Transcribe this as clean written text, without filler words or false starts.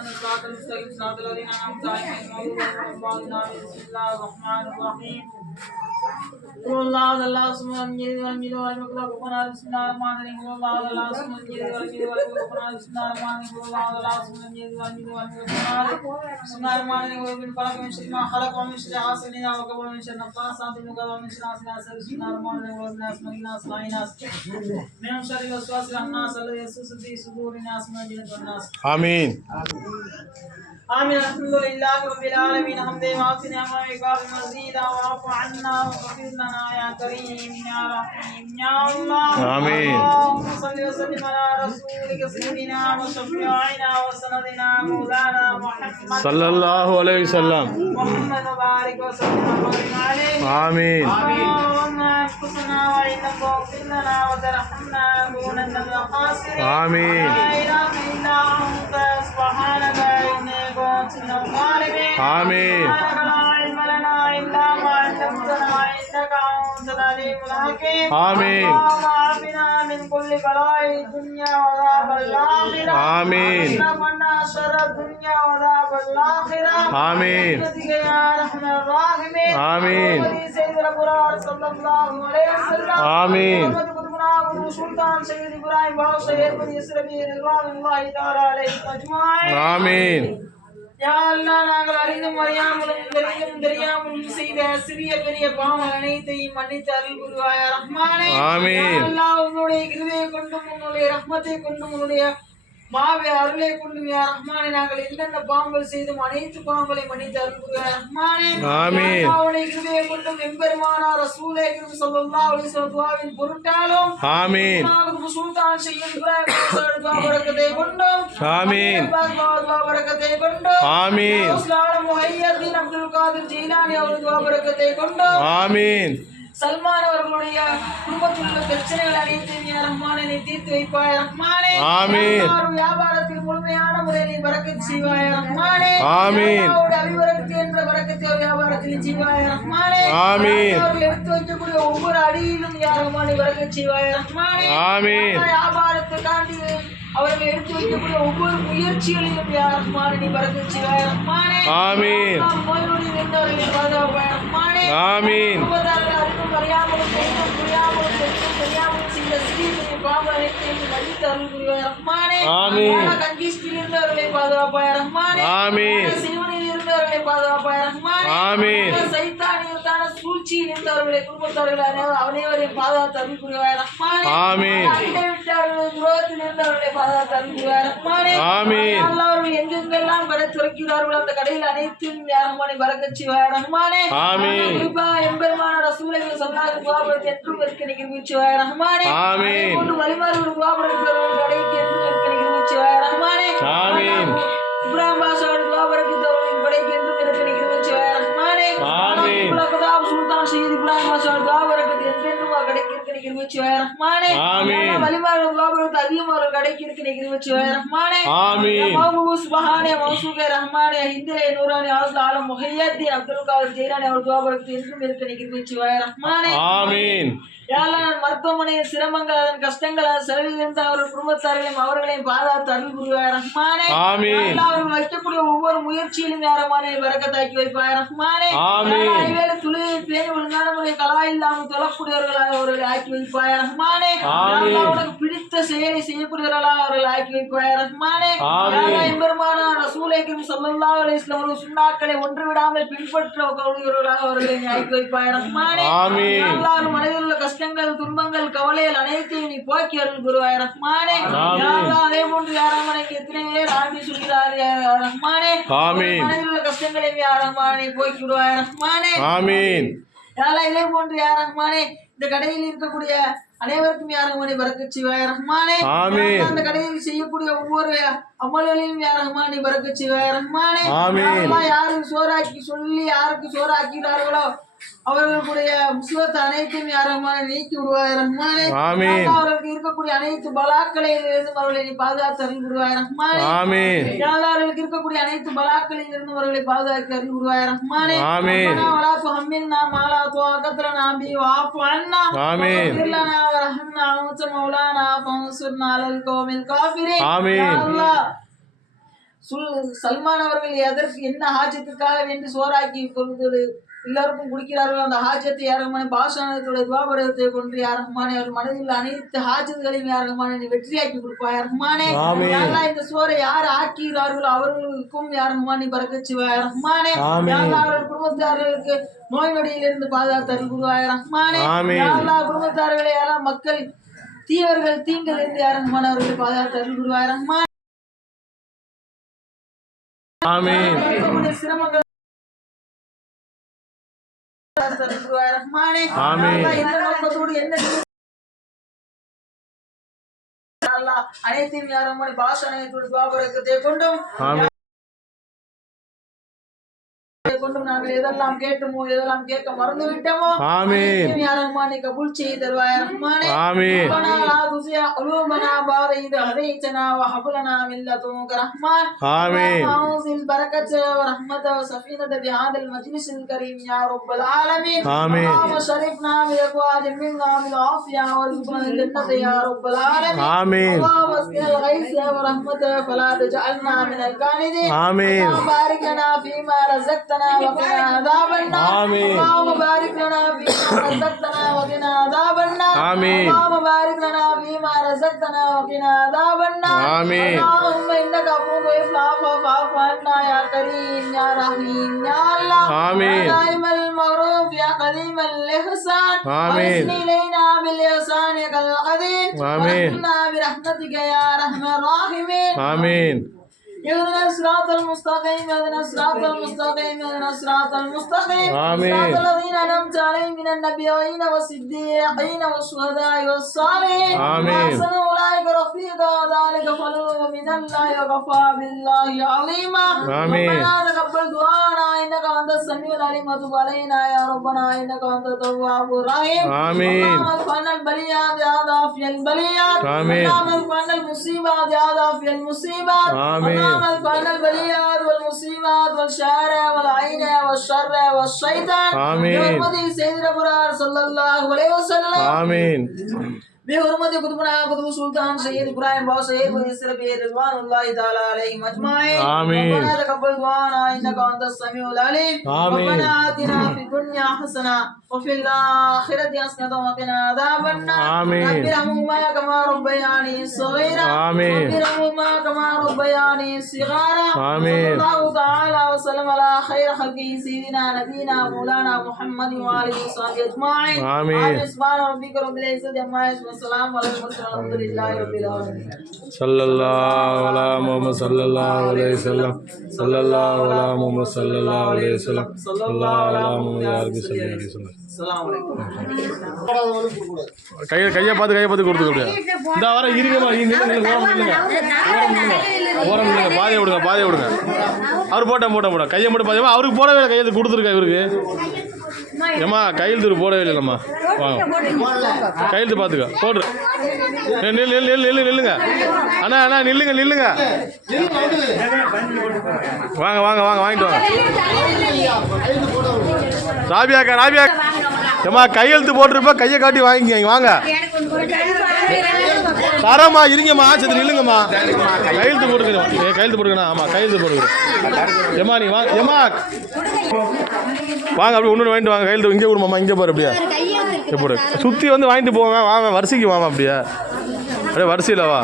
صراط المستقيم صراط الذين أنعمت عليهم غير المغضوب عليهم. بسم الله الرحمن الرحيم. قل الله أحد الله الصمد لم يلد ولم يولد ولم يكن له كفوا أحد. بسم الله الرحمن الرحيم. قل الله أحد الله الصمد لم يلد ولم يولد ولم يكن له كفوا أحد. بسم الله الرحمن الرحيم. قل الله أحد الله الصمد لم يلد ولم يولد ولم يكن له كفوا أحد. بسم الله الرحمن الرحيم. ومن فلق من شر ما خلق ومن شر حاسد إذا وقب ومن شر النفاثات في العقد ومن شر حاسد إذا حسد. بسم الله الرحمن الرحيم. والناس من الناس لا الناس من شر الوسواس الخناس الذي يوسوس في صدور الناس من الجنة والناس. آمين. آمين. الحمد لله رب العالمين. حمدا وافي نعمه وإكرام مزيدا واعف عنا واغفر لنا يا كريم يا رحيم يا الله. آمين. اللهم صل وسلم على رسولك سيدنا وشفيعنا وسندنا مولانا محمد صلى الله عليه وسلم. محمد وبارك وسلم وبارك عليه. آمين. اللهم انفسنا وإن لم تغفر لنا وترحمنا لنكونن من الخاسرين. آمين. لا إله إلا أنت سبحانك إني كنت من الظالمين. آمين. لا علم لنا إلا ما علمتنا إنك أنت العليم الحكيم. آمين. اللهم عافنا من كل بلاء الدنيا وعذاب الآخرة. آمين. واصرفنا شر الدنيا وعذاب الآخرة. آمين. برحمتك يا أرحم الراحمين. آمين. سيدنا الأبرار صلى الله عليه وسلم. آمين. سلطان سيد إبراهيم بابا سيد بني إسرائيل رضوان الله تعالى عليهم أجمعين. آمين. யா அல்லாஹ், நாங்கள் அறிந்தும் அறியாமலும் தெரியாமலும் செய்த சிறிய பெரிய பாவங்கள் அனைத்தையும் மன்னித்து அருள் புரிவாயா ரஹ்மானே. ஆமீன். யா அல்லாஹ், உன்னுடைய கிருபையை கொண்டும் உன்னுடைய ரஹ்மத்தை கொண்டும் உன்னுடைய மாவே அருளை கொண்டும் யா ரஹ்மானே, நாங்கள் என்னென்ன பாவங்கள் செய்தும் அனைத்து பாவங்களை மன்னித்து அருள் புரிவாயா ரஹ்மானே. ஆமீன். உன்னுடைய கிருபையை கொண்டும் எம்பெருமானார் ரசூலே ஸல்லல்லாஹு அலைஹி வஸல்லம் துஆவின் பொருட்டாலும் ஆமீன். சுல்தான் சையத் இப்ராஹிம் துஆ பரக்கத்தை கொண்டும் ஆமீன். துஆ பரக்கத்தை கொண்டும் ஆமீன். உஸ்லான முஹையதீன் அப்துல் காதிர் ஜீலானி அவர்கள் துஆ பரக்கத்தை கொண்டும் ஆமீன். சல்மான் அவர்களுடைய குடும்பத்தில் உள்ள பிரச்சனைகள் அனைத்தையும் யா ரஹ்மானே நீ தீர்த்து வைப்பாய் ரஹ்மானே. ஆமீன். வியாபாரத்தில் முழுமையான முறையில் பரக்கத் செய்வாய் ரஹ்மானே. ஆமீன். அபிவரத்தி என்ற பரக்கத்தை வியாபாரத்தில் செய்வாய் ரஹ்மானே. ஆமீன். அவர்கள் எடுத்து வைக்கக்கூடிய ஒவ்வொரு அடியிலும் யா ரஹ்மானே பரக்கத் செய்வாய் ரஹ்மானே. ஆமீன். வியாபாரத்துக்காண்டி அவர்கள் எடுத்து வைக்கக்கூடிய ஒவ்வொரு முயற்சிகளிலும் யா ரஹ்மானே நீ பரக்கத் செய்வாய் ரஹ்மானே. ஆமீன். நோய்நொடி இருந்தவர்களை பாதுகாப்பாய் ரஹ்மானே. ஆமீன். அறியாமலும் செய்தும் புரியாமலும் தெரியாமலும் செய்த சிறிய பாவ அனைத்தையும் மன்னித்து அருள் புரிவாய் ரஹ்மானே. ஆமீன். கங்கீஸ்டில் இருந்தவர்களை பாதுகாப்பாய் ரஹ்மானே. ஆமீன். சிவனில் இருந்தவர்களை பாதுகாப்பாய் ரஹ்மானே. ஆமீன். சைத்தானியத்தான சூழ்ச்சியில் இருந்தவர்களை குடும்பத்தார்கள் அனைவரையும் பாதுகாத்து அருள் புரிவாய் ரஹ்மானே. ஆமீன். விட்டார்கள் துரோகத்தில் இருந்தவர்களை பாதுகாத்து அருள் புரிவாய் ரஹ்மானே. ஆமீன். அவர்கள் எங்கெங்கெல்லாம் கடை துறக்கிறார்கள் அந்த கடையில் அனைத்தும் யா ரஹ்மானே பரக்கத் செய்வாய் ரஹ்மானே. ஆமீன். எம்பெருமான ரசூலுல்லாஹி ஸல்லல்லாஹு அலைஹி வஸல்லம் என்றும் இருக்க நிகழ்ச்சிவாய் ரஹ்மானே. ஆமீன். கொண்டு வழிமாறுகள் துஆபரக்குறவர்கள் கடைக்கு என்றும் இருக்க நிகழ்ச்சிவாய் ரஹ்மானே. ஆமீன். இப்ராஹிம் பாஷாவுடைய துஆபரக்குறவர்கள் கடைக்கு என்றும் இருக்க நிகழ்ச்சிவாய் ரஹ்மானே. ஆமீன். குலகதாப் சுல்தான் சையத் இப்ராஹிம் பாஷாவுடைய துஆபரக்குறவர்கள் என்றென்றும் கடைக்கு இருக்க நிகழ்ச்சிவாய் ரஹ்மானே. ஆமீன். வழிமாறுகள் துஆபரக்குறவர்கள் அதிகமாக கடைக்கு இருக்க நிகழ்ச்சிவாய் ரஹ்மானே. ஆமீன். மௌஹூ சுப்ஹானே மௌசூகே ரஹ்மானே ஹிந்திலே நூரானி ஆலம் முஹையதீன் அப்துல் காதிர் ஜீலானி அவர் துஆபரக்குறவர்கள் என்றும் இருக்க நிகழ்ச்சிவாய் ரஹ்மானே. ஆமீன். மருத்துவமனையில் சிரமங்கள் அதன் கஷ்டங்கள் அதன் செலவில் இருந்த அவர்கள் குடும்பத்தார்களையும் அவர்களையும் பாதுகாத்து அருள் புரிவாய் ரஹ்மானே. ஆமீன். அவர்கள் வைக்கக்கூடிய ஒவ்வொரு முயற்சியிலும் யாரமானே பரக்கத்தாக்கி வைப்பாய் ரஹ்மானே. ஆமீன். ஐவேளை துளியை பேணி ஒழுங்கான முறை கலா இல்லாமல் தொழக்கூடியவர்களாக அவர்களை ஆக்கி வைப்பாய் ரஹ்மானே. ஆமீன். அவர்களுக்கு பிடித்த செயலை செய்யக்கூடியவர்களாக அவர்களை ஆக்கி வைப்பாய் ரஹ்மானே. எம்பெருமானா ரசூலுல்லாஹி ஸல்லல்லாஹு அலைஹி வஸல்லம் சுன்னாக்களை ஒன்று விடாமல் பின்பற்றக்கூடியவர்களாக அவர்களை ஆக்கி வைப்பாய் ரஹ்மானே. ஆமீன். மனதில் உள்ள கஷ்டங்கள் துன்பங்கள் கவலைகள் அனைத்தையும் நீ போக்கி அருள் புரிவாய் ரஹ்மானே. அதே போன்று யாரமானுக்கு எத்தனை பேர் ஆமி சொல்கிறார் ரஹ்மானே. மனதில் உள்ள கஷ்டங்களை யாரமானே போக்கி விடுவாய் ரஹ்மானே. ஆமீன். இதே போன்று யா ரஹ்மானே இந்த கடையில் இருக்கக்கூடிய அனைவருக்கும் யா ரஹ்மானே பரக்கத் செய்வாய் ரஹ்மானே. அந்த கடையில் செய்யக்கூடிய ஒவ்வொரு அமல்களையும் யா ரஹ்மானே பரக்கத் செய்வாய் ரஹ்மானே. யாருக்கு சோறாக்கி சொல்லி யாருக்கு சோறாக்கிறார்களோ அவர்களுடைய முஸ்லிமத் அனைத்தையும் யா ரஹ்மானே நீக்கி விடுவாய் ரஹ்மானே. அவர்களுக்கு இருக்கக்கூடிய அனைத்து பலாக்களில் இருந்து அவர்களை நீ பாதுகாத்து அருள் புரிவாய் ரஹ்மானே. அவர்களுக்கு இருக்கக்கூடிய அனைத்து பலாக்களில் இருந்து அவர்களை பாதுகாத்து அருள் புரிவாய் ரஹ்மானே. வலா துஹம்மில்னா மா லா துஅகத லனா பிஹி வஅஃபு அன்னா வக்ஃபிர் லனா வர்ஹம்னா வஅன்த மௌலானா ஃபன்சுர்னா அலல் கௌமில் காஃபிரீன். யா அல்லாஹ் சல்மான் அவர்கள் எதற்கு என்ன ஹாஜத்துக்காக வேண்டி சோறாக்கி கொடுத்தது எல்லாருக்கும் குடிக்கிறார்கள் அந்த ஹாஜத்தை யாரகமான பாஷானத்துடைய துவாபரத்தை கொண்டு யாரகமானே அவர் மனதில் அனைத்து ஹாஜத்துகளையும் யாரகமான நீ வெற்றியாக்கி கொடுப்பா யாரகமானே. இந்த சோரை யார் ஆக்கிறார்களோ அவர்களுக்கும் யாரகமானி பறக்கச்சுவா யாரகமானே. அவர்கள் குடும்பத்தார்களுக்கு நோய் நொடியிலிருந்து பாதுகாத்தல் குருவாய ரஹ்மானே. குடும்பத்தார்களை யாரும் மக்கள் தீவர்கள் தீங்கள் இருந்து யாரகமான அவர்களை பாதுகாத்தல் குருவாய ரஹ்மானே. சிரமங்கள் அனைத்தையும் யாரும் பாஷனை கொண்டும் கொண்டும் நாங்கள் எதெல்லாம் கேட்டோமோ எதெல்லாம் கேட்க மறந்து விட்டோமோ யாரஹ்மானே கபூல் செய்து தருவாய் ரஹ்மானே. ரப்பனா லா துஸிஅ குலூபனா பஅத இத் ஹதைதனா வ ஹப் லனா மின் லதுன்க ரஹ்மான். ஆமீன் பரக்கத் வ ரஹ்மத் வ ஸஃபீனத பி ஹாதல் மஜ்லிஸில் கரீம் யா ரப்பல் ஆலமீன். ஆமீன் ஷரீஃப்னா பி அக்வாஜ் மின்னா பில் ஆஃபியா வல் ஜன்னத் யா ரப்பல் ஆலமீன். ஆமீன் வஸ்கல் கைஸ் வ ரஹ்மத் ஃபலா தஜஅல்னா மினல் கானிதீன். ஆமீன் பாரிக் லனா ஃபீமா ரஸக்தனா وقنا عذاب النار. اللهم بارك لنا فيما رزقتنا وقنا عذاب النار. اللهم بارك لنا فيما رزقتنا وقنا عذاب النار. اللهم انك عفو تحب العفو فاعف عنا يا كريم يا رحيم يا الله. يا دائم المعروف يا قديم الاحسان واحسن الينا بالاحسان كالقدير واغفرنا برحمتك يا ارحم الراحمين. امين. اهدنا الصراط المستقيم اهدنا الصراط المستقيم اهدنا الصراط المستقيم صراط الذين انعمت عليهم من النبيين والصديقين والشهداء والصالحين وحسن اولئك رفيقا ذلك فضل من الله وكفى بالله عليما. ربنا تقبل دعاءنا انك انت السميع العليم وتب علينا يا ربنا انك انت التواب الرحيم. اللهم اغفرنا البليات يا دافع البليات. اللهم اغفرنا المصيبات يا دافع المصيبات. اللهم اغفرنا البليات والمصيبات والشر والعين والشر والشيطان. بحرمة سيدنا الأبرار صلى الله عليه وسلم. آمين. بحرمة قطبنا قطب سلطان سيد إبراهيم باو سيد ويسر بيه رضوان الله تعالى عليهم أجمعين. آمين. ربنا تقبل دعانا إنك أنت السميع العليم. آمين. ربنا آتنا في الدنيا حسنة وفي الآخرة حسنة وقنا عذاب النار. آمين. رب ارحمهما كما ربياني صغيرا. آمين. رب ارحمهما كما ربياني صغارا. آمين. صلى الله تعالى وسلم على خير خلقه سيدنا نبينا مولانا محمد وآله وصحبه أجمعين. آمين. سبحان ربك رب العزة عما يصفون والسلام على المرسلين والحمد لله رب العالمين. صلى الله على محمد صلى الله عليه وسلم صلى الله على محمد صلى الله عليه وسلم صلى الله على محمد يا رب صلى الله عليه وسلم. السلام عليكم. கையை பார்த்து கொடுத்துக்க. இந்த வர இருங்கம்மா ஓரம் இல்லைங்க பாதையை விடுங்க. அவர் போட்ட கையை மட்டும் பாதியமா அவருக்கு போடவே இல்லை. கையெழுத்து கொடுத்துருக்கா இவருக்கு. ஏம்மா கையெழுத்து போடவே இல்லைம்மா. வாங்க கையெழுத்து பார்த்துக்க போடுற. நில்லுங்க அண்ணா நில்லுங்க. வாங்க வாங்கிட்டு வாங்க. ராபியா ஏம்மா கையெழுத்து போட்டிருப்பா கையை காட்டி வாங்கிக்க. வாங்க தரமா இருங்கம்மா. சரி நில்லுங்கம்மா. கையெழுத்து போட்டுக்கணும். ஆமாம் கையெழுத்து போட்டுக்கிறேன். ஏம்மா நீ வாங்க. ஏம்மா வாங்க அப்படி ஒன்று வாங்கிட்டு வாங்க. கையெழுத்து இங்கே கொடுமாம்மா. இங்கே போகிற அப்படியா போடு. சுற்றி வந்து வாங்கிட்டு போங்க. வாங்க வரிசைக்கு வாமா. அப்படியா அப்படியே வரிசையில் வா.